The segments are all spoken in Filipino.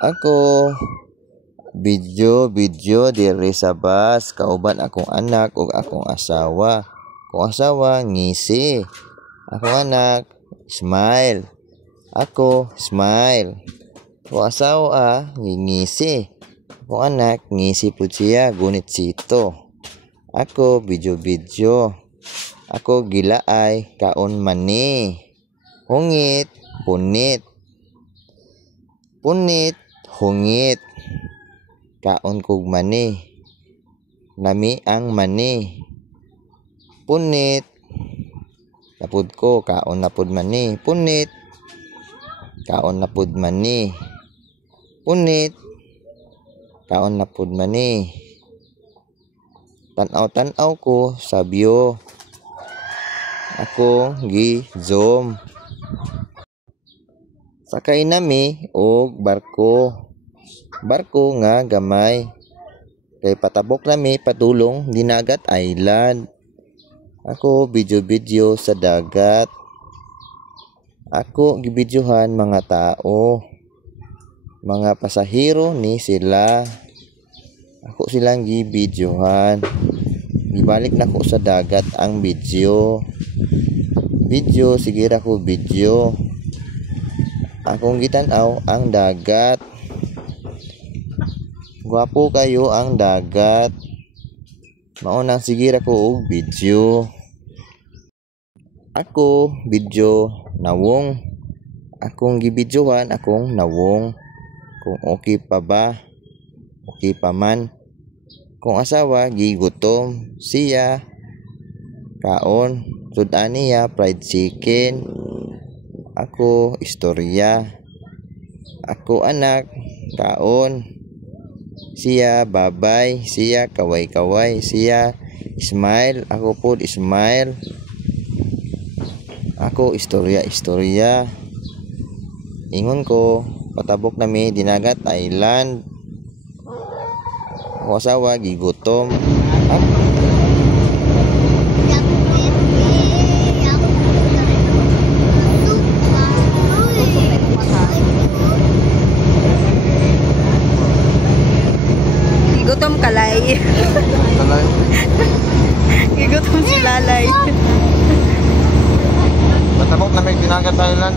Ako video diri sa bus kauban akong anak ug akong asawa. Akong asawa ngisi, akong anak smile. Ako smile. Akong asawa ngisi. Akong anak ngisi pud siya gunit sito. Ako video. Ako gilaay kaon mani. Hungit, punit. Punit, hungit. Kaon kog mani. Lami ang mani. Punit. Napud ko kaon napud mani. Punit. Kaon napud mani. Punit. Kaon napud mani. Tanaw ko sa view. Ako gi-zoom. Sakay nami og barko. Barko nga gamay. Kay patabok nami padulong Dinagat Island. Ako video sa dagat. Ako gibidyohan mga tao. Mga pasahero ni sila. Ako silang gibidyohan. Gibalik na ko sa dagat ang video. Sige ra ko video. Akong gitan-aw ang dagat. Gwapo kayo ang dagat. Maunang sige ra ko og video. Ako video nawong. Akong gibidyohan akong nawong. Kung okay pa ba? Okay pa man. Kung asawa gigutom siya kaon sudan niya fried chicken. Ako istorya. Ako anak kaon siya babay, siya kaway siya smile, ako pod smile. Ako istorya ingon ko patabok nami Dinagat Island. Ako asawa gigutom. Gigutom kalay. Gigutom si Lalay. Patabok nami Dinagat Island.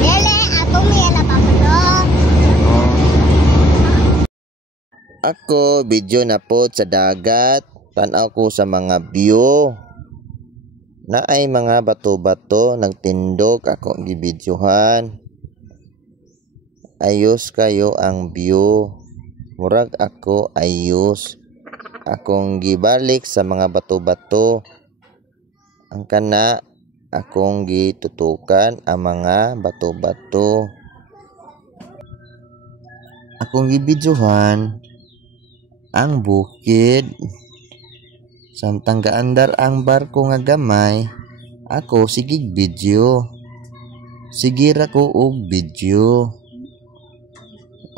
Yele, ato may ala papulo. Ako video na po sa dagat. Tanaw ko sa mga view. Na ay mga bato-bato nagtindog ako gibidyohan. Ayos kayo ang view. Murag ako ayos. Akong gibalik sa mga bato-bato. Ang kana akong gitutukan ang mga bato-bato. Akong gibidyohan ang bukid. Samtang gaandar ang barko nga gamay, ako sigig video. Sige ra ko og video.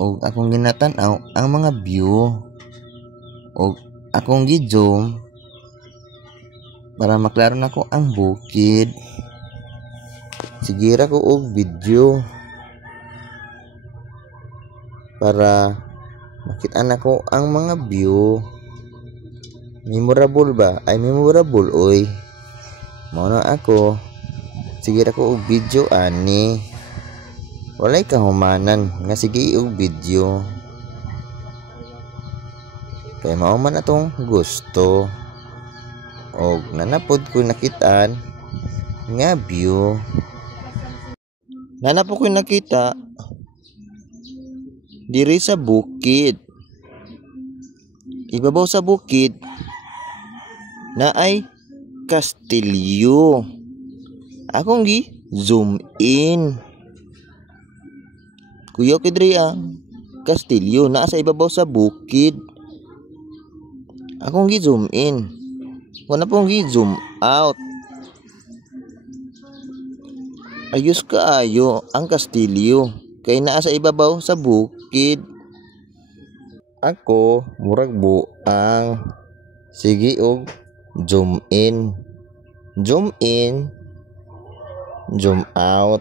Og akong ginatan-aw ang mga view. Og akong gi-zoom para maklaro nako ang bukid. Sige ra ko og video. Para makita na ko ang mga view. Memorable ba? Ay memorable oy. Mao na ako. Sige ra ko og video ani. Walay kahumanan nga sige og video. Kay mao man atong gusto. Og nanapod ko nakitaan nga view. Nanapod ko nakita diri sa bukid. Ibabaw sa bukid na ay kastilyo. Akong gi zoom in. Kuya kidri ang kastilyo naa sa ibabaw sa bukid. Akong gi zoom in. Wala pong gi zoom out. Ayos kaayo ang kastilyo. Kay naa sa ibabaw sa bukid. Ako murag buang. Sige og zoom in. Zoom in. Zoom out.